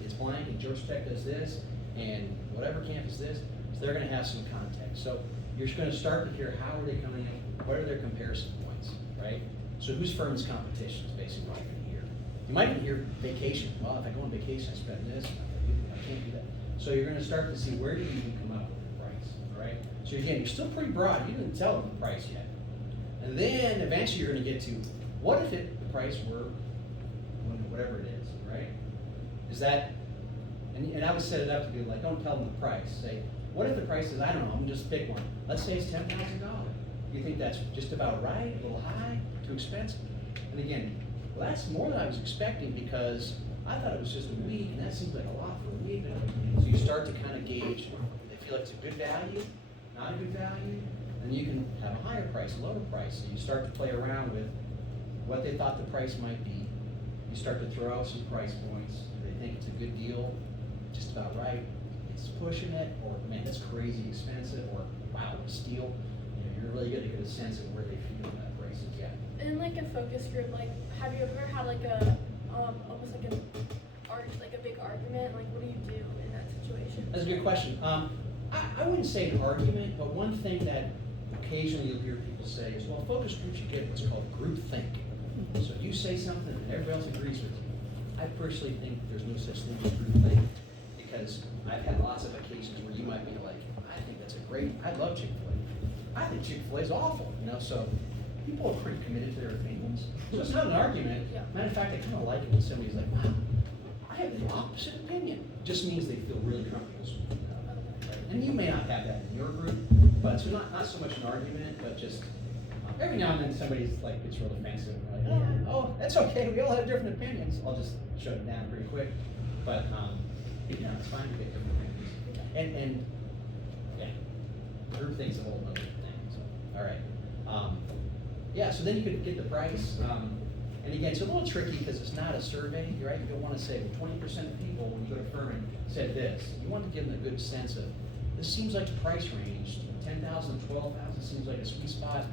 and Georgia Tech does this, and whatever campus this, so they're gonna have some context. So you're just gonna start to hear how are they coming in, what are their comparison points, right? So whose firm is competition is basically what you're gonna hear. You might even hear vacation. Well, if I go on vacation, I spend this, I can't do that. So you're gonna start to see where do you even come up with the price, all right? So again, you're still pretty broad. You didn't tell them the price yet. And then eventually you're going to get to, what if the price were whatever it is, right? Is that, and I would set it up to be like, don't tell them the price. Say, what if the price is, I don't know, I'm going to just pick one. Let's say it's $10,000. Do you think that's just about right, a little high, too expensive? And again, well, that's more than I was expecting because I thought it was just a week, and that seems like a lot for a week. So you start to kind of gauge, they feel like it's a good value, not a good value, and you can have a higher price, a lower price. So you start to play around with what they thought the price might be. You start to throw out some price points. They think it's a good deal, just about right. It's pushing it, or man, that's crazy expensive, or wow, a steal. You know, you're really going to get a sense of where they feel that price is. Yeah. In like a focus group, like have you ever had like a almost like a big argument? Like what do you do in that situation? That's a good question. I wouldn't say an argument, but one thing that occasionally you'll hear people say is, well, focus groups, you get what's called group think. So you say something and everybody else agrees with you. I personally think there's no such thing as group think because I've had lots of occasions where you might be like, I think that's I love Chick-fil-A. I think Chick-fil-A is awful, you know, so people are pretty committed to their opinions. So it's not an argument. Yeah. Matter of fact, I kind of like it when somebody's like, wow, I have the opposite opinion. Just means they feel really comfortable. And you may not have that in your group, but it's not so much an argument, but just every now and then somebody's like gets real defensive. And like, oh, that's okay. We all have different opinions. I'll just shut it down pretty quick. But yeah, it's fine to get different opinions. And yeah, group think's a whole other thing. So all right, yeah. So then you could get the price. And again, it's a little tricky because it's not a survey, right? You don't want to say, well, 20% of people when you go to Furman said this. You want to give them a good sense of, this seems like the price range. 10,000 to 12,000 seems like a sweet spot.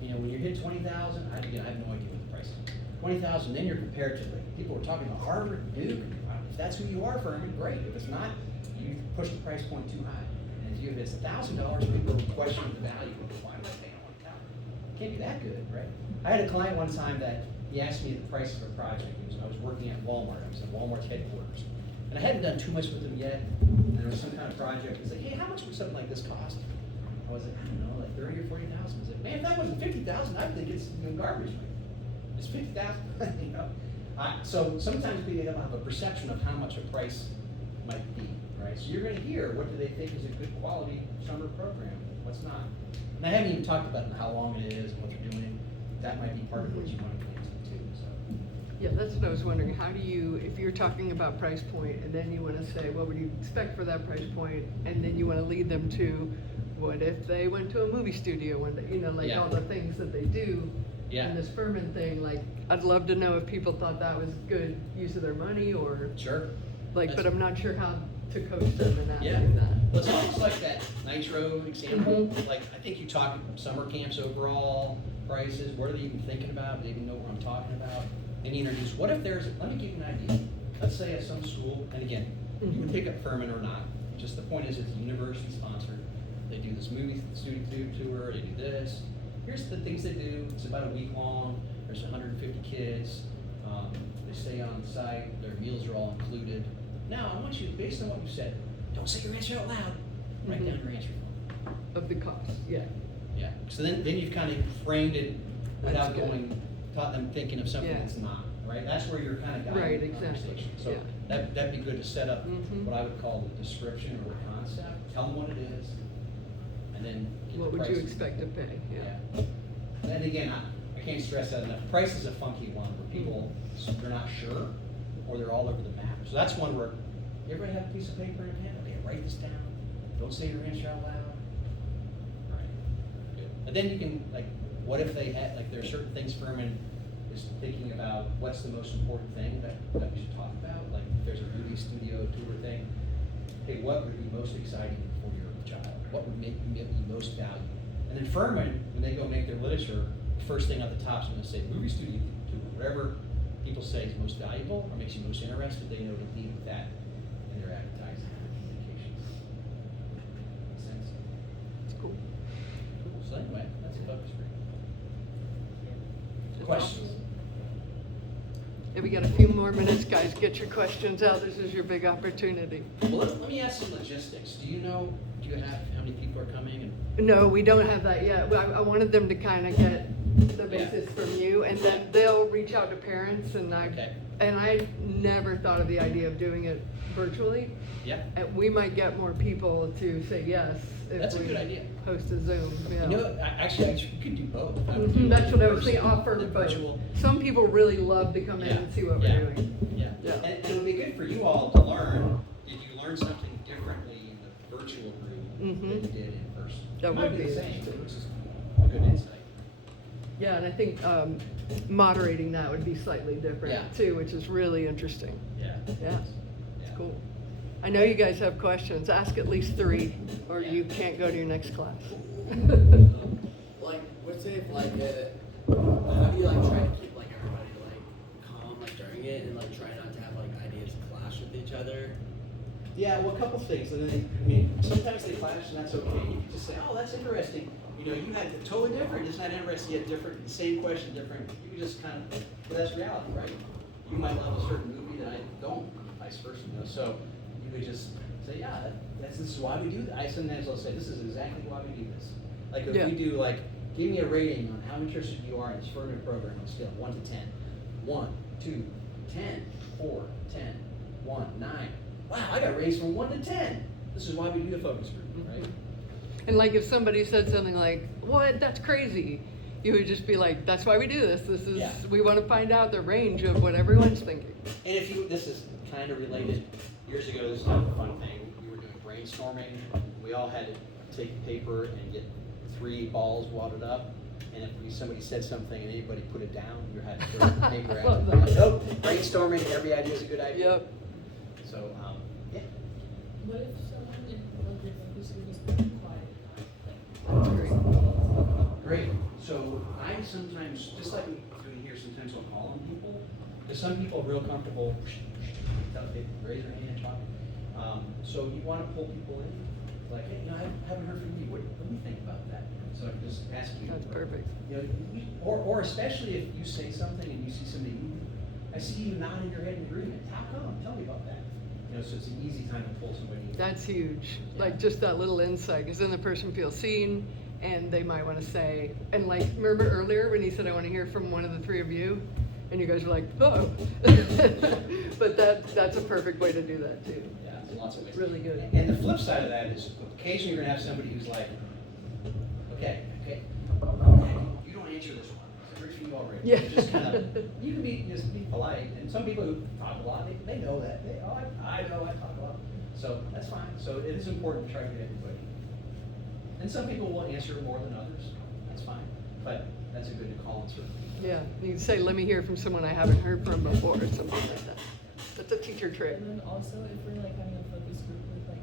You know, when you hit 20,000, I have no idea what the price is. 20,000, then you're compared to like people were talking about Harvard, Duke. If that's who you are, Furman, great. If it's not, you push the price point too high. And if it's $1,000, people are questioning the value. Why would I pay $1,000? Can't be that good, right? I had a client one time that he asked me the price of a project. I was working at Walmart. I was at Walmart's headquarters. And I hadn't done too much with them yet. And there was some kind of project. He's like, hey, how much would something like this cost? I was like, I don't know, like 30 or 40,000. He's like, man, if that wasn't 50,000, I think it's garbage. It's 50,000, you know. So sometimes people have a perception of how much a price might be, right? So you're going to hear what do they think is a good quality summer program, what's not. And I haven't even talked about how long it is and what they're doing. That might be part of what you want to get into too. So. Yeah, that's what I was wondering, how do you, if you're talking about price point, and then you wanna say, what would you expect for that price point, and then you wanna lead them to, what if they went to a movie studio one day, you know, like Yeah. all the things that they do. Yeah. And this Furman thing, like, I'd love to know if people thought that was good use of their money, or, Sure. like, but That's- I'm not sure how to coach them in Yeah. asking that. Well, it's almost like that Nitro example. Mhm. Like, I think you talk summer camps overall prices. What are they even thinking about? Do they even know what I'm talking about? And you introduce, what if there's, let me give you an idea. Let's say at some school, and again, you can Mhm. pick up Furman or not. Just the point is, it's university sponsored. They do this movie student tour, they do this. Here's the things they do. It's about a week long. There's 150 kids. They stay on site. Their meals are all included. Now, I want you, based on what you said, don't say your answer out loud. Write Mhm. down your answer phone. Of the cost, yeah. Yeah. So then you've kind of framed it without That's good. taught them thinking of something Yeah. that's not, right? That's where you're kind of guiding Right, the exactly. conversation. So Yeah. that'd be good to set up Mhm. what I would call the description or the concept. Tell them what it is, and then get What the would you prices. expect to pay, yeah. Yeah. And again, I can't stress that enough. Price is a funky one where people, they're not sure, or they're all over the map. So that's one where, everybody have a piece of paper and a pen? Okay, write this down. Don't say your answer out loud. Right. Good. And then you can, like, what if they had, like, there are certain things Furman is thinking about, what's the most important thing that we should talk about? Like, if there's a movie studio tour thing, hey, what would be most exciting for your child? What would make you most valuable? And then Furman, when they go make their literature, the first thing at the top is going to say movie studio tour. Whatever people say is most valuable or makes you most interested, they know to lead with that in their advertising and communications. Makes sense? It's cool. Cool. So anyway, that's a focus group. That's Questions? If we got a few more minutes, guys, get your questions out. This is your big opportunity. Well, let me ask some logistics. Do you have how many people are coming? And No, we don't have that yet. I wanted them to kind of get the Yeah. basis from you, and then they'll reach out to parents, and Okay. I never thought of the idea of doing it virtually. Yeah, And we might get more people to say yes if that's a we good idea. host a Zoom, yeah. You know, actually, you could do both. I would do Mhm, That's what I was in-person thinking, offer and both. virtual. Some people really love to come in Yeah, and see what yeah, we're doing. Yeah, Yeah. and it would be good for you all to learn, did you learn something differently in the virtual group than Mhm. you did in person? That It might would be the be same, interesting. which is a good insight. Yeah, and I think moderating that would be slightly different Yeah. too, which is really interesting. Yeah. Yeah, it's cool. I know you guys have questions. Ask at least 3, or Yeah. you can't go to your next class. Like, what's it like? How do you like try to keep like everybody like calm like during it and like try not to have like ideas clash with each other? Yeah, well, a couple things, and then, I mean, sometimes they clash, and that's okay. You can just say, oh, that's interesting. You know, you had it totally different, it's not interesting, yet different, the same question, different. You can just kind of, but that's reality, right? You might love a certain movie that I don't, vice versa, you know, so you could just say, yeah, this is why we do that. Sometimes I'll say, this is exactly why we do this. Like, if Yeah. we do, like, give me a rating on how interested you are in this Furman program on a scale of 1 to 10. 1, 2, 10, 4, 10, 1, 9. Wow, I got raised from 1 to 10. This is why we do a focus group, right? And like if somebody said something like, what, that's crazy, you would just be like, that's why we do this. This is, Yeah. we want to find out the range of what everyone's thinking. And if you, this is kind of related, years ago, this is kind of a fun thing. We were doing brainstorming. We all had to take paper and get 3 balls wadded up. And if somebody said something and anybody put it down, you had to throw the paper out. Love I'm like, that. nope, brainstorming, every idea is a good idea. Yep. So, yeah. What if someone in like your focus group is very quiet? That's great. Great. So I sometimes, just like we're doing here, sometimes I'll call on people. Because some people are real comfortable, they raise their hand and talk. So you want to pull people in, like, hey, you know, I haven't heard from you. What do you think about that? So I can just ask you. That's perfect. You know, or especially if you say something and you see somebody, I see you nodding your head in agreement. How come? Tell me about that. You know, so it's an easy time to pull somebody in. That's huge. Like just that little insight, because then the person feels seen and they might want to say, and like, remember earlier when he said, I want to hear from one of the 3 of you? And you guys were like, oh. But that's a perfect way to do that too. Yeah, there's lots of ways. Really good. And the flip side of that is occasionally you're gonna have somebody who's like, okay, you don't answer this one. I heard from you already. Yeah. So just kind of, you can just be polite, and some people who talk a lot, they know that, I know I talk a lot, so that's fine, so it is important to try to get everybody. And some people will answer more than others, that's fine, but that's a good to call on certain people. Yeah, you can say, let me hear from someone I haven't heard from before, or something like that. That's a teacher trick. And then also, if we're like having a focus group with like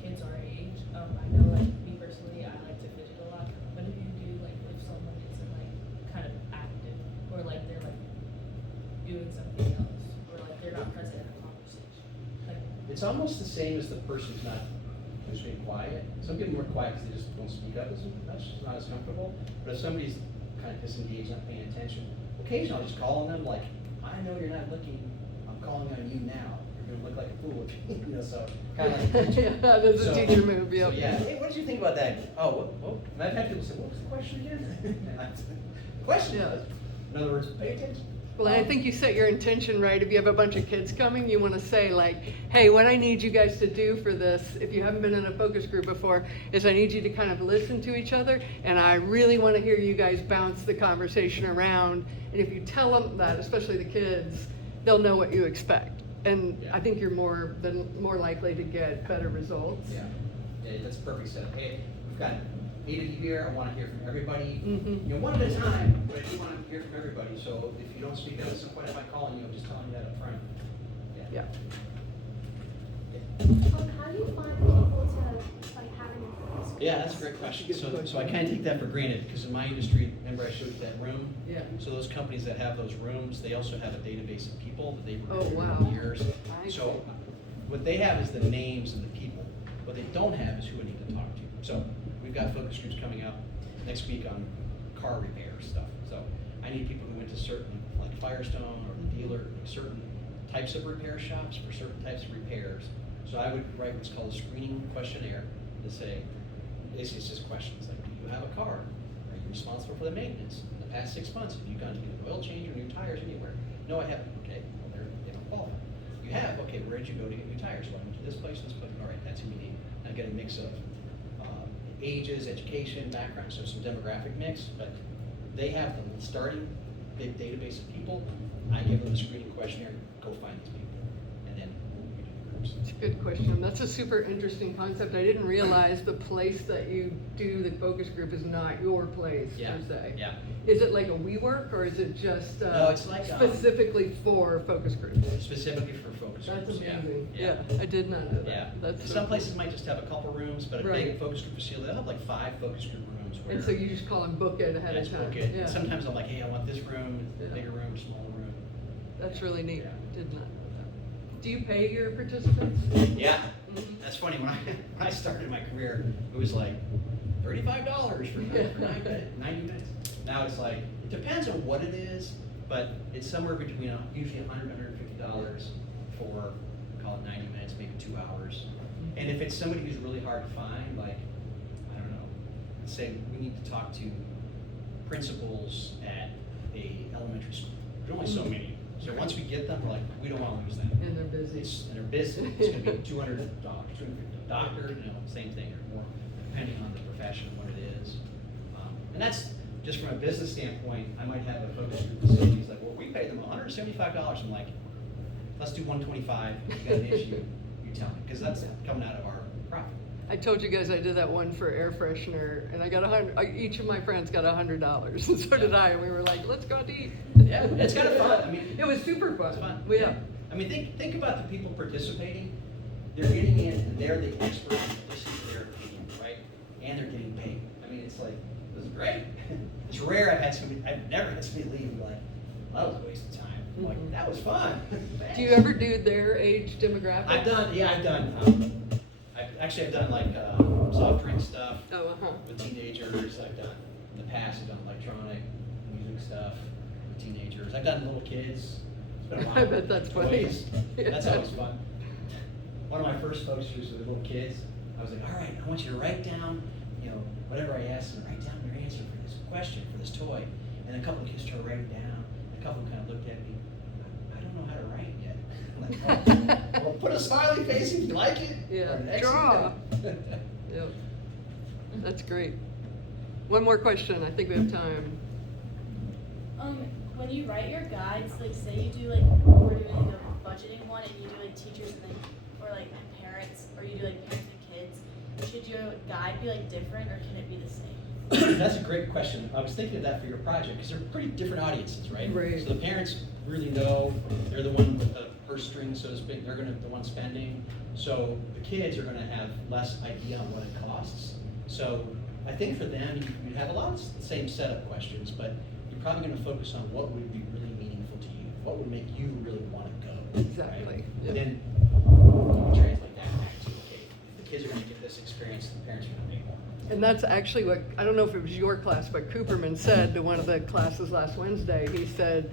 kids our age, I know like me personally, I like to fidget a lot. But if you do like if someone isn't like kind of active or like they're like doing something else or like they're not present in a conversation, like It's almost the same as the person who's being quiet. Some people are quiet because they just don't speak up, that's just not as comfortable. But if somebody's kind of disengaged, not paying attention, occasionally I'll just call on them like, I know you're not looking, I'm calling on you now. You're gonna look like a fool, you know, so kind of like. Yeah, that's a So- teacher move, So, yeah. yeah, hey, what did you think about that? Oh, and I've had people say, what was the question again? Question, Yeah. in other words, pay attention. Well, I think you set your intention right. If you have a bunch of kids coming, you want to say like, hey, what I need you guys to do for this, if you haven't been in a focus group before, is I need you to kind of listen to each other, and I really want to hear you guys bounce the conversation around. And if you tell them that, especially the kids, they'll know what you expect. And Yeah. I think you're more likely to get better results. Yeah, that's a perfect setup. Hey, we've got 8 of you here, I wanna hear from everybody, Mhm. you know, one at a time, but I do wanna hear from everybody, so if you don't speak up at some point, I might call on you, I'm just telling you that up front. Yeah. How do you find people to like having a focus group? Yeah, that's a great question. So I kind of take that for granted, because in my industry, remember I showed you that room? Yeah. So those companies that have those rooms, they also have a database of people that they've Oh, recruited wow. over the years. I So see. what they have is the names of the people. What they don't have is who I need to talk to. So we've got focus groups coming up next week on car repair stuff. So I need people who went to certain, like Firestone or the dealer, certain types of repair shops for certain types of repairs. So I would write what's called a screening questionnaire to say, basically it's just questions like, do you have a car? Are you responsible for the maintenance? In the past 6 months, have you gone to get an oil change or new tires anywhere? No, I haven't. Okay, well, they don't qualify. You have, okay, where did you go to get new tires? Well, I went to this place, all right, that's who we need. Now get a mix of ages, education, background, so some demographic mix, but they have the starting big database of people. I give them the screening questionnaire, go find these people, and then we do the groups. It's a good question. That's a super interesting concept. I didn't realize the place that you do the focus group is not your place, Yeah, per se. yeah. Is it like a WeWork, or is it just No, it's like, specifically for focus groups? Specifically for focus That's groups, yeah. amazing. Yeah, I did not know that. Yeah. That's so Some cool. places might just have a couple rooms, but a big Right. focus group facility, they'll have like 5 focus group rooms. And so you just call them book it ahead Yes, of time. book it. Yeah. Sometimes I'm like, hey, I want this room, Yeah. bigger room, smaller room. That's really neat. Yeah. Did not know that. Do you pay your participants? Yeah, Mhm. that's funny. When I started my career, it was like $35 for 90 minutes. Now it's like, it depends on what it is, but it's somewhere between usually $100, $150 for, call it 90 minutes, maybe 2 hours. And if it's somebody who's really hard to find, like, I don't know, let's say we need to talk to principals at a elementary school. There's only so many. So once we get them, we're like, we don't want to lose them. And they're busy. And they're busy, it's gonna be $200, $250. Doctor, you know, same thing, or more, depending on the profession, what it is. And that's, just from a business standpoint, I might have a focus group facility, it's like, well, we pay them $175. I'm like, let's do 125, if you got an issue, you tell me, because that's coming out of our profit. I told you guys I did that one for air freshener, and I got each of my friends got $100, and so did I, and we were like, let's go out to eat. Yeah, it's kind of fun, I mean. It was super fun. It's fun. Yeah. I mean, think about the people participating. They're getting in, and they're the experts in listening to their opinion, right? And they're getting paid. I mean, it's like, this is great. It's rare I've never had somebody leave and be like, well, that was a waste of time. I'm like, that was fun. Do you ever do their age demographic? I've done like soft drink stuff Oh, with teenagers. I've done, in the past, I've done electronic music stuff with teenagers. I've done little kids. It's been a while. I bet that's funny. Toys. That's always fun. One of my first focus groups with little kids, I was like, all right, I want you to write down, you know, whatever I asked them, write down your answer for this question, for this toy. And a couple of kids started writing down. A couple of them kind of looked at me, I don't know how to write yet. I'm like, well, put a smiley face if you like it. Yeah, Or next draw. thing. Yep. That's great. One more question, I think we have time. When you write your guides, like say you do like we're doing like a budgeting one and you do like teachers and like or like parents or you do like parents and kids, should your guide be like different or can it be the same? That's a great question. I was thinking of that for your project, because they're pretty different audiences, right? Right. So the parents really know, they're the one with the purse strings, so to speak, they're the one spending. So the kids are gonna have less idea on what it costs. So I think for them, you have a lot of the same setup questions, but you're probably gonna focus on what would be really meaningful to you, what would make you really wanna go. right? Exactly, yeah. And then you translate that back to, okay, if the kids are gonna get this experience, the parents are gonna make more. And that's actually what, I don't know if it was your class, but Cooperman said to one of the classes last Wednesday, he said,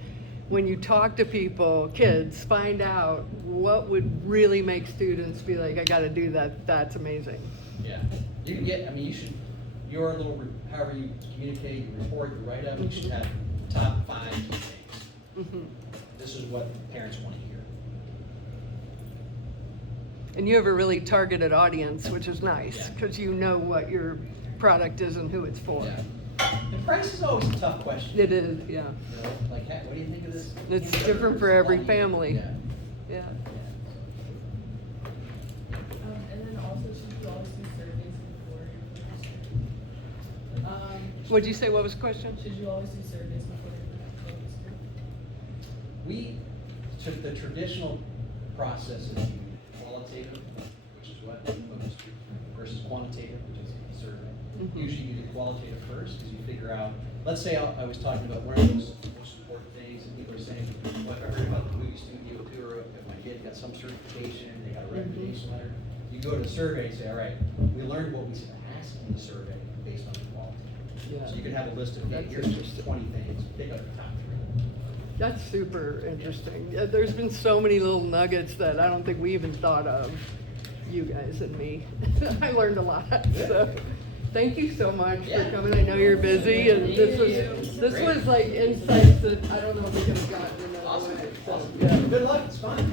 when you talk to people, kids, find out what would really make students be like, I gotta do that, that's amazing. Yeah, you can get, I mean, you should, your little, however you communicate, your report, your write-up, you should have top 5 key things. Mhm. This is what parents want to hear. And you have a really targeted audience, which is nice, Yeah. because you know what your product is and who it's for. Yeah. And price is always a tough question. It is, yeah. You know, like, hey, what do you think of this? It's different for every family. Yeah. Yeah. And then also, should you always do surveys before your focus group? What'd you say, what was the question? Should you always do surveys before your focus group? We took the traditional process of qualitative, which is what focus group, versus quantitative, which is a survey. Mhm. Usually you do the qualitative first, because you figure out, let's say I was talking about one of those most important things, and people are saying, well, if I heard about the movie studio tour, if my kid got some certification, they got a recommendation letter, you go to the survey and say, all right, we learned what we should ask in the survey based on the quality. Yeah. So you can have a list of, hey, That's here's interesting. 20 things, pick up the top 3. That's super interesting. Yeah, there's been so many little nuggets that I don't think we even thought of, you guys and me. I learned a lot, so. Thank you so much Yeah. for coming. I know you're busy, and this was like insights that I don't know if we could have gotten another Awesome. way. So, Awesome. yeah. Good luck, it's fun.